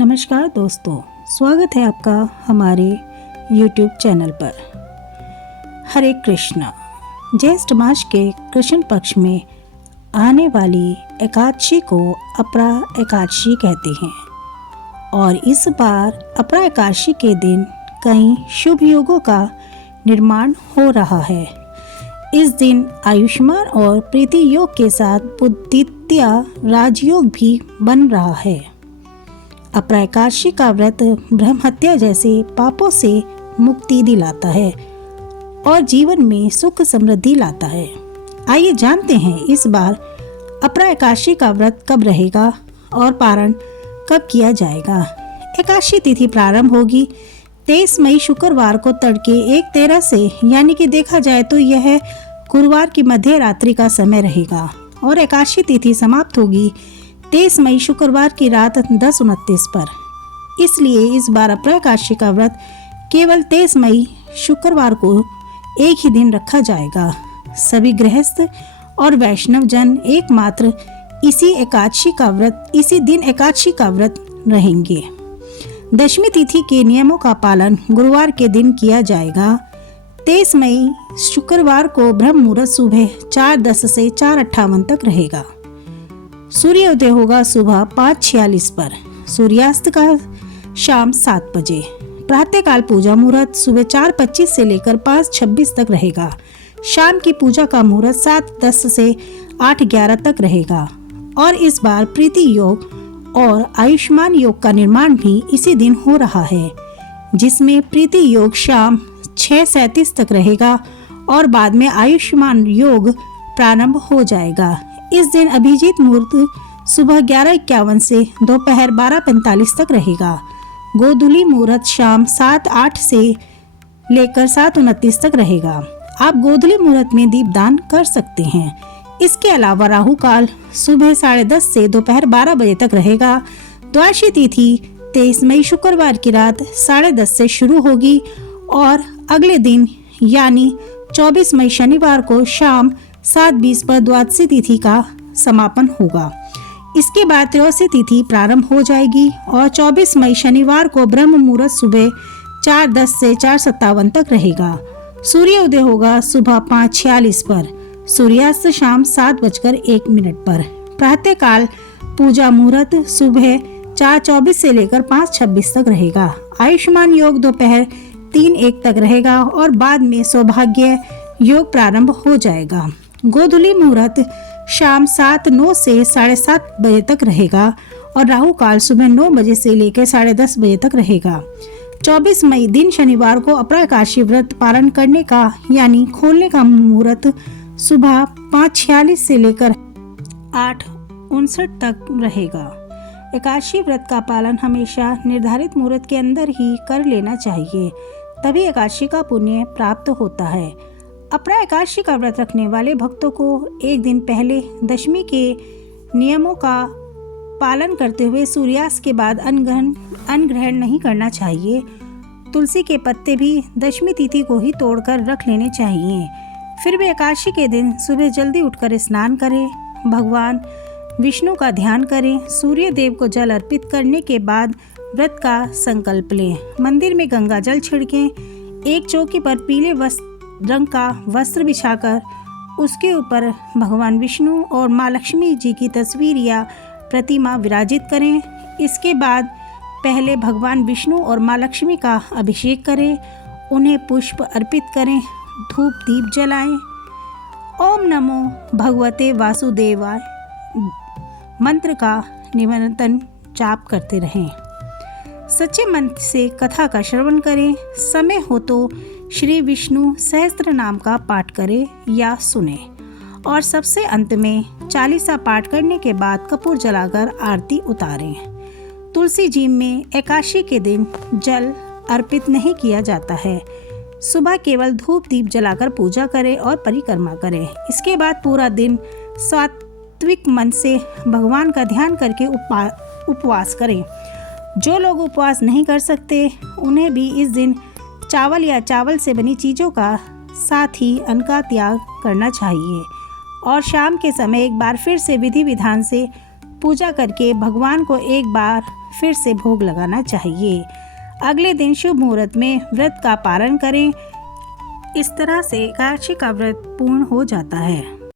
नमस्कार दोस्तों, स्वागत है आपका हमारे YouTube चैनल पर। हरे कृष्णा। ज्येष्ठ मास के कृष्ण पक्ष में आने वाली एकादशी को अपरा एकादशी कहते हैं और इस बार अपरा एकादशी के दिन कई शुभ योगों का निर्माण हो रहा है। इस दिन आयुष्मान और प्रीति योग के साथ बुद्धित्या राजयोग भी बन रहा है। अपरा एकादशी का व्रत ब्रह्म हत्या जैसे पापों से मुक्ति दिलाता है और जीवन में सुख समृद्धि लाता है। आइए जानते हैं इस बार अपरा एकादशी का व्रत कब रहेगा और पारण कब किया जाएगा। एकादशी तिथि प्रारंभ होगी 23 मई शुक्रवार को तड़के 1:13 से, यानी कि देखा जाए तो यह गुरुवार की मध्य रात्रि का समय रहेगा और एकादशी तिथि समाप्त होगी 23 मई शुक्रवार की रात 10:29 पर। इसलिए इस बार अपरा एकादशी का व्रत केवल 23 मई शुक्रवार को एक ही दिन रखा जाएगा। सभी गृहस्थ और वैष्णव जन एकमात्र इसी दिन एकादशी का व्रत रहेंगे। दशमी तिथि के नियमों का पालन गुरुवार के दिन किया जाएगा। 23 मई शुक्रवार को ब्रह्म मुहूर्त सुबह 4:10 से 4:58 तक रहेगा। सूर्योदय होगा सुबह 5:46 पर, सूर्यास्त का शाम 7 बजे। प्रातःकाल पूजा मुहूर्त सुबह 4:25 से लेकर 5:26 तक रहेगा। शाम की पूजा का मुहूर्त 7:10 से 8:11 तक रहेगा और इस बार प्रीति योग और आयुष्मान योग का निर्माण भी इसी दिन हो रहा है, जिसमें प्रीति योग शाम 6:37 तक रहेगा और बाद में आयुष्मान योग प्रारंभ हो जाएगा। इस दिन अभिजीत मुहूर्त सुबह 11:51 से दोपहर 12:45 तक रहेगा। गोधूली मुहूर्त शाम 7:08 से लेकर 7:29 तक रहेगा। आप गोधूली मुहूर्त में दीपदान कर सकते हैं। इसके अलावा राहु काल सुबह 10:30 से दोपहर 12 बजे तक रहेगा। द्वादशी तिथि 23 मई शुक्रवार की रात 10:30 से शुरू होगी और अगले दिन यानी 24 मई शनिवार को शाम 7:20 पर द्वादशी तिथि का समापन होगा। इसके बाद त्रयोदशी तिथि प्रारंभ हो जाएगी और 24 मई शनिवार को ब्रह्म मुहूर्त सुबह 4:10 से 4:57 तक रहेगा। सूर्योदय होगा सुबह 5:46 पर, सूर्यास्त शाम 7:01 पर। प्रातःकाल पूजा मुहूर्त सुबह 4:24 से लेकर 5:26 तक रहेगा। आयुष्मान योग दोपहर 3:01 तक रहेगा और बाद में सौभाग्य योग प्रारंभ हो जाएगा। गोधूली मुहूर्त शाम 7:09 से 7:30 बजे तक रहेगा और राहु काल सुबह 9 बजे से लेकर 10:30 बजे तक रहेगा। 24 मई दिन शनिवार को अपरा एकादशी व्रत पारण करने का यानी खोलने का मुहूर्त सुबह 5:46 से लेकर 8:59 तक रहेगा। एकादशी व्रत का पालन हमेशा निर्धारित मुहूर्त के अंदर ही कर लेना चाहिए, तभी एकादशी का पुण्य प्राप्त होता है। अपरा एकादशी का व्रत रखने वाले भक्तों को एक दिन पहले दशमी के नियमों का पालन करते हुए सूर्यास्त के बाद अन्न ग्रहण नहीं करना चाहिए। तुलसी के पत्ते भी दशमी तिथि को ही तोड़कर रख लेने चाहिए। फिर भी एकादशी के दिन सुबह जल्दी उठकर स्नान करें, भगवान विष्णु का ध्यान करें, सूर्य देव को जल अर्पित करने के बाद व्रत का संकल्प लें। मंदिर में गंगा जल छिड़कें। एक चौकी पर पीले रंग का वस्त्र बिछाकर उसके ऊपर भगवान विष्णु और माँ लक्ष्मी जी की तस्वीर या प्रतिमा विराजित करें। इसके बाद पहले भगवान विष्णु और माँ लक्ष्मी का अभिषेक करें, उन्हें पुष्प अर्पित करें, धूप दीप जलाएं। ओम नमो भगवते वासुदेवाय मंत्र का निरंतर जाप करते रहें। सच्चे मन से कथा का श्रवण करें। समय हो तो श्री विष्णु सहस्त्र नाम का पाठ करें या सुने और सबसे अंत में चालीसा पाठ करने के बाद कपूर जलाकर आरती उतारें। तुलसी जी में एकादशी के दिन जल अर्पित नहीं किया जाता है। सुबह केवल धूप दीप जलाकर पूजा करें और परिक्रमा करें। इसके बाद पूरा दिन सात्विक मन से भगवान का ध्यान करके उपवास करें। जो लोग उपवास नहीं कर सकते उन्हें भी इस दिन चावल या चावल से बनी चीज़ों का साथ ही अन्न का त्याग करना चाहिए और शाम के समय एक बार फिर से विधि विधान से पूजा करके भगवान को एक बार फिर से भोग लगाना चाहिए। अगले दिन शुभ मुहूर्त में व्रत का पालन करें। इस तरह से एकादशी का व्रत पूर्ण हो जाता है।